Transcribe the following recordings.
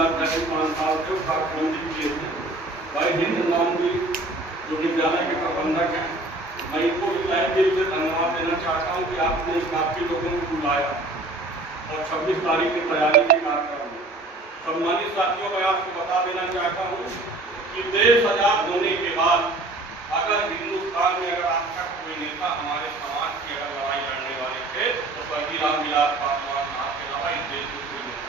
जिलाध्यक्ष 5 साल थे, उत्तराखंड किए थे। भाई हिंद नामवी जो विद्यालय के प्रबंधक हैं, मैं इनको भी तहे दिल से धन्यवाद देना चाहता हूँ कि आपने काफी लोगों को बुलाया और 26 तारीख की तैयारी के कार्यक्रम में। सम्मानित साथियों, मैं आपको बता देना चाहता हूँ कि देश आजाद होने के बाद अगर हिंदुस्तान में अगर आज तक कोई नेता हमारे समाज की अगर लड़ाई लड़ने वाले थे तो स्वर्गीय रामविलास पासवान साहब के अलावा इस देश में कोई नेता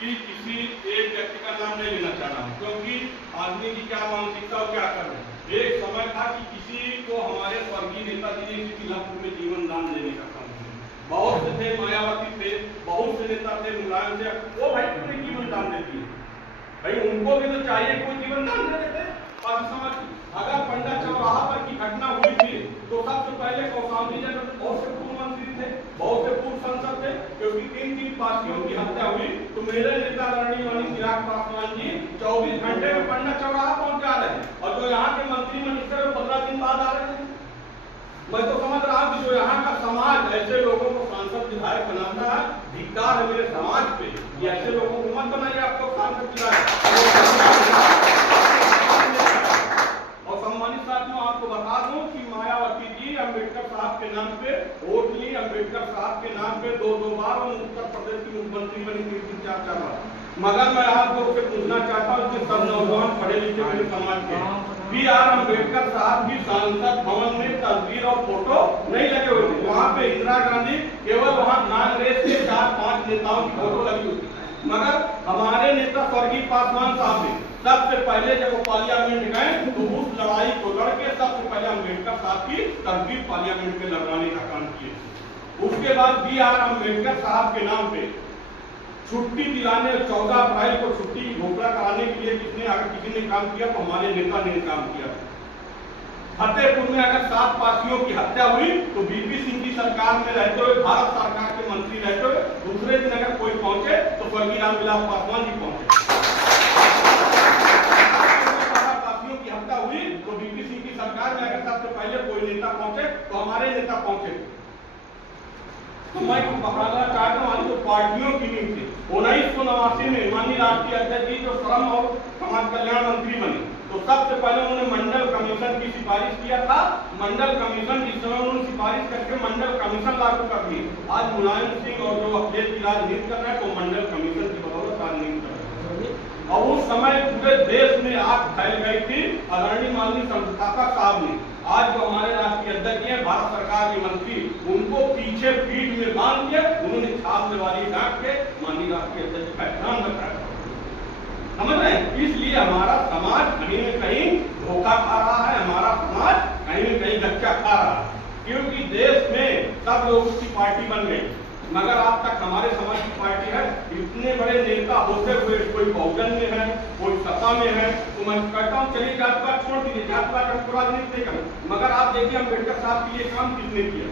कि किसी एक व्यक्ति का नाम नहीं लेना चाह रहा हूँ, क्योंकि आदमी की क्या मानसिकता और क्या कर रहे हैं। एक समय था कि किसी को हमारे स्वर्गीय नेताजी ने इसी किलापुर में जीवन दान देने का काम किया। बहुत से थे, मायावती थे, बहुत से नेता थे, मुलायम थे, वो भाई क्यों नहीं जीवन दान देती है? भाई उनको भी तो चाहिए कोई जीवन दान दे देते। और समझ अगर पंडा चौराहा पर की घटना हुई थी तो सबसे पहले कौशाम्बी जनपद बहुत से पूर्व मंत्री थे, बहुत से पूर्व सांसद थे, क्योंकि 3 पार्टियों की हत्या हुई तो मेरे नेता आदरणीय माननीय चिराग पासवान जी 24 घंटे में पंडा चौराहा पहुंच जा रहे हैं और जो यहाँ के मंत्री मिनिस्टर 15 दिन बाद आ रहे हैं। मैं तो समझ रहा हूँ कि जो यहाँ का समाज ऐसे लोगों को सांसद विधायक बनाता है, धिक्कार है मेरे समाज पे। ये ऐसे लोगों को मत बनाइए आपको सांसद विधायक। और सम्मानित साथियों, आपको बता दूं कि मायावती जी अम्बेडकर साहब के नाम पे वोट ली, अम्बेडकर साहब के नाम पे 2 बार और उत्तर प्रदेश की मुख्यमंत्री बनी 3-4 बार। मगर मैं आप लोग से पूछना चाहता हूँ कि सब नौजवान पढ़े लिखे मेरे समाज के B.R. अम्बेडकर साहब की सांसद भवन में तस्वीर और फोटो नहीं लगे हुए थे। वहाँ पे इंदिरा गांधी केवल वहाँ कांग्रेस के 4-5 नेताओं की फोटो लगी हुई थी। मगर हमारे नेता स्वर्गीय पासवान साहब ने सबसे पहले जब वो पार्लियामेंट गए तो उस लड़ाई को लड़के सबसे पहले अम्बेडकर साहब की तस्वीर पार्लियामेंट में लगाने का काम किए। उसके बाद B.R. अम्बेडकर साहब के नाम पे छुट्टी दिलाने 14 अप्रैल को छुट्टी घोषणा कराने के लिए अगर किसी ने काम किया तो हमारे नेता ने काम किया। फतेहपुर में अगर 7 पार्टियों की हत्या हुई तो बीपी सिंह की सरकार में रहते हुए, भारत सरकार के मंत्री रहते हुए दूसरे दिन अगर कोई पहुंचे तो स्वर्गीय रामविलास पासवान जी पहुंचे। पार्टियों की हत्या हुई तो बीपी सिंह की सरकार में अगर सबसे पहले कोई नेता पहुंचे तो हमारे नेता पहुंचे। तो मैं बताना चाहता हूँ जो पार्टियों की नींव थी 1989 में माननीय राष्ट्रीय अध्यक्ष जी जो श्रम और समाज कल्याण मंत्री बने तो सबसे पहले उन्होंने मंडल कमीशन की सिफारिश किया था। मंडल कमीशन जिस समय उन्होंने सिफारिश करके मंडल कमीशन लागू कर दी। आज मुलायम सिंह और जो अखिलेश की राजनीति कर रहे हैं तो मंडल कमीशन की बदौलत राजनीति कर रहे हैं। और उस समय पूरे देश में आग फैल गई थी। आदरणीय माननीय संस्थापक साहब ने आज जो हमारे राष्ट्रीय अध्यक्ष हैं, भारत सरकार के मंत्री, उनको पीछे पीठ में बांध के उन्होंने छाप वाली डांट के माननीय राष्ट्रीय अध्यक्ष का एहतराम रखा। समझ रहे हैं? इसलिए हमारा समाज कहीं न कहीं धोखा खा रहा है, हमारा समाज कहीं न कहीं धक्का खा रहा है, क्योंकि देश में सब लोगों की पार्टी बन गई मगर आज तक हमारे समाज की पार्टी है। इतने बड़े नेता होते हुए कोई बहुजन में है, कोई सत्ता में है, तो मैं कहता हूँ चलिए जातिवाद छोड़ दीजिए, जातिवाद हम राजनीति नहीं करें। मगर आप देखिए अम्बेडकर साहब के लिए काम किसने किया?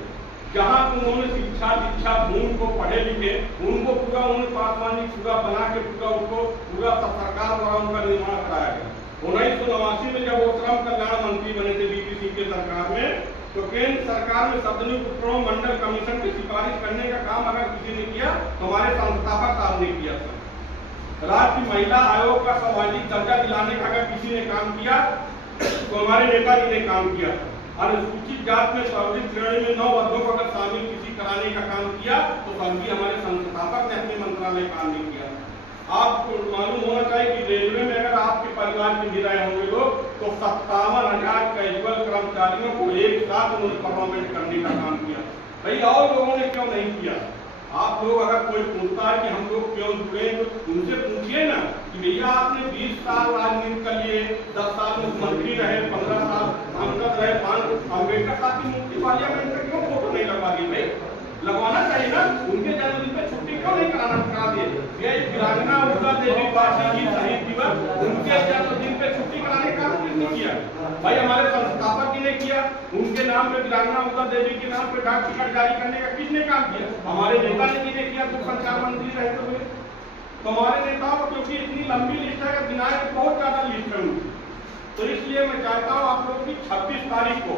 जहाँ उन्होंने शिक्षा भूमि को पढ़े लिखे उनको पूरा उन्होंने पासवान जी पूरा बना के पूरा सरकार द्वारा उनका निर्माण कराया गया। 1989 में जब वो श्रम कल्याण मंत्री बने थे बीपीसी के सरकार में तो केंद्र सरकार में सार्वजनिक उपक्रम मंडल कमीशन की सिफारिश करने का काम अगर किसी ने किया तो हमारे संस्थापक साहब ने किया था। राष्ट्रीय महिला आयोग का सामाजिक दर्जा दिलाने का अगर किसी ने काम किया तो हमारे नेताजी ने काम किया। अनुसूचित जात में सर्वोच्च श्रेणी में 9 वर्गों को अगर शामिल किसी कराने का काम किया तो बल्कि हमारे संस्थापक ने अपने मंत्रालय काम नहीं किया। आपको मालूम होना चाहिए कि रेलवे में अगर आपके परिवार के भी रहे होंगे लोग तो 57,000 कैजुअल कर्मचारियों को एक साथ उन्होंने परमानेंट करने का काम किया। भाई और लोगों ने क्यों नहीं किया? आप लोग अगर कोई पूछता है कि हम लोग क्यों जुड़े तो उनसे पूछिए ना कि भैया आपने 20 साल राजनीति कर लिए, 10 साल मुख्यमंत्री रहे, 15 साल सांसद रहे, अम्बेडकर साहब की मूर्ति पार्लियामेंट में क्यों फोटो नहीं लगवा दी? भाई लगवाना चाहिए ना। उनके जन्मदिन पे छुट्टी क्यों नहीं करा दिए? वीरांगना उषा देवी पाटिल जी शहीद दिवस उनके जन्मदिन पे छुट्टी कराने का किसने किया? भाई हमारे संस्थापक जी ने किया। उनके नाम पे वीरांगना उषा देवी के नाम पे डाक टिकट जारी करने का किसने काम किया? हमारे नेता ने किया तो संचार मंत्री रहते हुए। तो हमारे नेताओं क्योंकि इतनी लंबी लिस्ट है गिनाए बहुत ज्यादा लिस्ट है उनकी। तो इसलिए मैं चाहता हूँ आप लोग की 26 तारीख को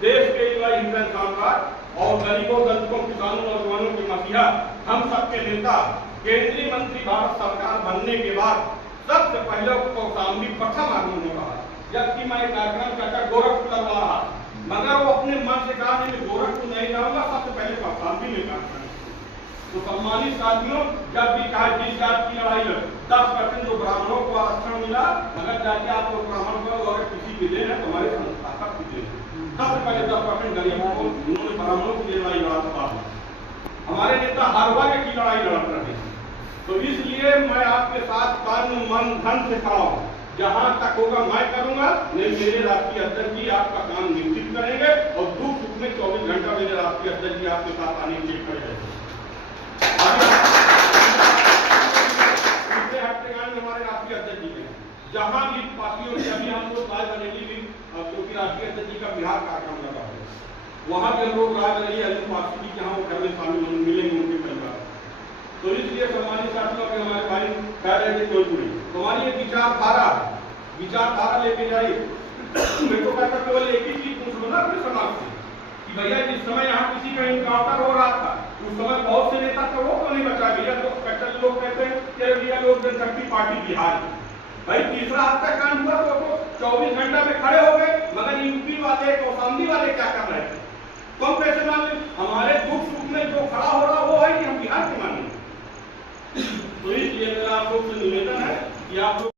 देश के युवा इंडियन सम्राट और गरीबों दलितों किसानों नौजवानों के मसीहा हम सबके नेता केंद्रीय मंत्री भारत सरकार बनने के बाद सबसे पहले कौशाम्बी प्रथम आगमन हो रहा है। जबकि मैं कार्यक्रम चर्चा गोरखपुर करवा रहा, मगर वो अपने मन से कहा मैं गोरखपुर नहीं जाऊंगा, सबसे पहले कौशाम्बी में काम करें। तो सम्मानित साथियों, जब भी कहा जिस जात की लड़ाई लड़ 10% जो ब्राह्मणों को आरक्षण मिला, मगर जाके आप लोग ब्राह्मण को अगर किसी की देन है तुम्हारे संस्थापक की देन, सबसे पहले 10% गरीबों को उन्होंने ब्राह्मणों की लड़ाई लड़ा था। हमारे नेता हर वर्ग की लड़ाई लड़ते रहे। तो इसलिए मैं आपके साथ तन मन धन से खड़ा हूँ। जहां तक होगा मैं करूंगा, नहीं मेरे राष्ट्रीय अध्यक्ष जी आपका काम निश्चित करेंगे और दुख सुख में 24 घंटा मेरे राष्ट्रीय अध्यक्ष जी आपके साथ आने के खड़े रहेंगे। हमारे राष्ट्रीय अध्यक्ष जी हैं, जहां भी पार्टियों से अभी हम लोग रायबरेली भी, क्योंकि राष्ट्रीय अध्यक्ष जी का बिहार कार्यक्रम लगा है, वहां भी हम लोग रायबरेली अली पार्टी की जहां वो घर में शामिल मिलेंगे उनके परिवार। तो इसलिए सम्मानित साथियों के हमारे भाई कह रहे थे कोई हमारी एक विचारधारा लेके जाइए। मेरे को कहता केवल एक ही चीज पूछ लो ना अपने समाज से कि भैया जिस समय यहाँ किसी का इनकाउंटर हो रहा था उस समय बहुत से नेता थे, वो क्यों नहीं बचा? भैया तो कट्टर लोग कहते हैं कि भैया लोक जनशक्ति पार्टी बिहार की, भाई तीसरा हत्याकांड हुआ तो 24 घंटा में खड़े हो गए, मगर यूपी वाले कौशाम्बी वाले क्या कर रहे थे? तुम कैसे मान ली? हमारे दुख सुख में जो खड़ा हो रहा वो है कि हम बिहार के माने। तो इसलिए मेरा आप लोग से निवेदन है कि आप लोग